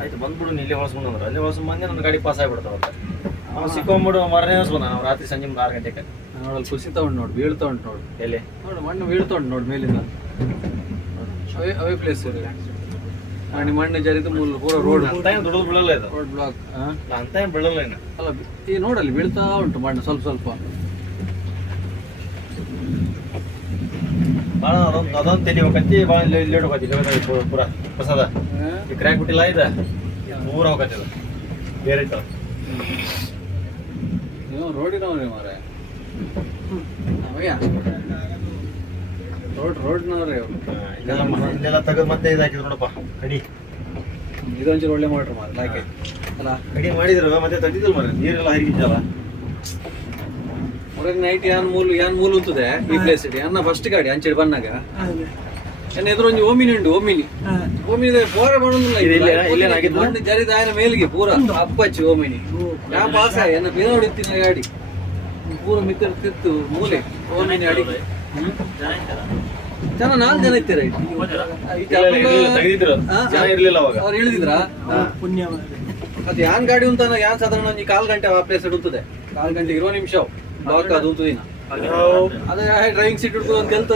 ಆಯ್ತು ಬಂದ್ಬಿಡು ನೀ ಇಲ್ಲೇ ಹೊಳ್ಸ್ಕೊಂಡು ಅಂದ್ರೆ ಅಲ್ಲೇ ಹೊಳ್ಸ್ಕೊಂಡ್ ಬಂದೆ ನನ್ನ ಗಾಡಿ ಪಾಸ್ ಆಗಿಬಿಡ್ತಾವ ಅವ್ನು ಸಿಕ್ಕೊಂಬಿಡು ಮರನೇ ಬಂದ ನಾವು ರಾತ್ರಿ ಸಂಜೆ ಮುಂದೆ ಆರು ಗಂಟೆಗೆ ನೋಡಲ್ಲಿ ಕುಸಿ ತಗೊಂಡು ನೋಡು ಬೀಳ್ತಾ ಉಂಟು ನೋಡು. ಎಲ್ಲಿ? ನೋಡು ಮಣ್ಣು ಬೀಳ್ತಾ ಉಂಟು ನೋಡು ಮೇಲಿಂದ. ಅವೇ ಅವೇ ಪ್ಲೇಸ್ ಇರಲಿ. ಮಣ್ಣು ಮಣ್ಣು ಜರಿದು ಮೂಲ ಪೂರ ರೋಡ್ ಅಂತ ಏನು ದುಡಿದು ಬೀಳಲ್ಲ ಇದು. ರೋಡ್ ಬ್ಲಾಕ್ ಅಂತ ಏನು ಬೀಳಲ್ಲ ಏನು ಅಲ್ಲ ಈ ನೋಡಲ್ಲಿ ಬೀಳ್ತಾ ಉಂಟು ಮಣ್ಣು ಸ್ವಲ್ಪ ಸ್ವಲ್ಪ. ಭಾಳ ಅದೊಂದು ಅದೊಂದು ತಲೆ ಹೋಗತ್ತಿ ಭಾಳ ಇಲ್ಲಿ ಹೋಗತ್ತಿ ಪೂರ ಪೂರ ಹೊಸದ ಈ ಕ್ರ್ಯಾಕ್ ಬಿಟ್ಟಿಲ್ಲ ಇದೆ? ಮೂರ ಹೋಗತ್ತಿ ಇದು ಬೇರೆ ಇತ್ತು ನೀವು ರೋಡಿನವ್ರಿ ಮಾರೆ ರೋಡ್ ರೋಡ್ನವ್ರೆ ಇಲ್ಲೆಲ್ಲ ತೆಗೆದು ಮತ್ತೆ ಇದು ಹಾಕಿದ್ರು ನೋಡಪ್ಪ ಕಡಿ. ಇದೊಂಚೂರು ಒಳ್ಳೆ ಮಾಡ್ರಿ ಮಾರೆ ಲಾಯ್ಕೆ ಅಲ್ಲ. ಕಡಿ ಮಾಡಿದ್ರು ಮತ್ತೆ ತೆಗ್ದಿದ್ದಲ್ಲ ಮರ ನೀರೆಲ್ಲ ಹರಿಗಿದ್ದಲ್ಲ ಹೊರಗೆ ನೈಟ್ ಯಾನ್ ಮೂಲು ಯಾನ್ ಮೂಲು ಅಂತದೆ ಈ ಪ್ಲೇಸ್ ಇಡಿ ಅನ್ನ ಫಸ್ಟ್ ಗಾಡಿ ಅಂಚೆಡ್ ಬನ್ನಾಗ ಎನ್ನ ಎದುರು ಒಂದು ಓಮಿನಿ ಉಂಟು ಓಮಿನಿ. ಓಮಿನಿ ಪೋರೆ ಮಾಡೋದಿಲ್ಲ ಜರಿದ ಆಯ್ನ ಮೇಲಿಗೆ ಪೂರ ಅಪ್ಪಚ್ಚಿ ಓಮಿನಿ. ಯಾ ಪಾಸ ಎನ್ನ ಬಿನ ಹೊಡಿತಿನ ಗಾಡಿ. ಪೂರ ಮಿತ್ರ ತಿತ್ತು ಮೂಲೆ. ಓಮಿನಿ ಅಡಿ? ಜನ ನಾಲ್ಕು ಜನ ಜನ ಇರ್ಲಿಲ್ಲ ಅವ್ರು ಹೇಳಿದ್ರ ಪುಣ್ಯ ಅದು ಯಾನ್ ಗಾಡಿ ಅಂತ ಯಾನ್ ಸಾಧಾರಣ ಒಂದು ಕಾಲ್ ಗಂಟೆ ಪ್ಲೇಸ್ ಇಡುತ್ತದೆ ಕಾಲ್ ಗಂಟೆ ಇರುವ ನಿಮಿಷ ಬ್ಲಾಕ್ ಅದು ದಿನ. ಅದೇ ಡ್ರೈವಿಂಗ್ ಸೀಟ್ ಹಿಡ್ಕೊಂಡು ಅಂತ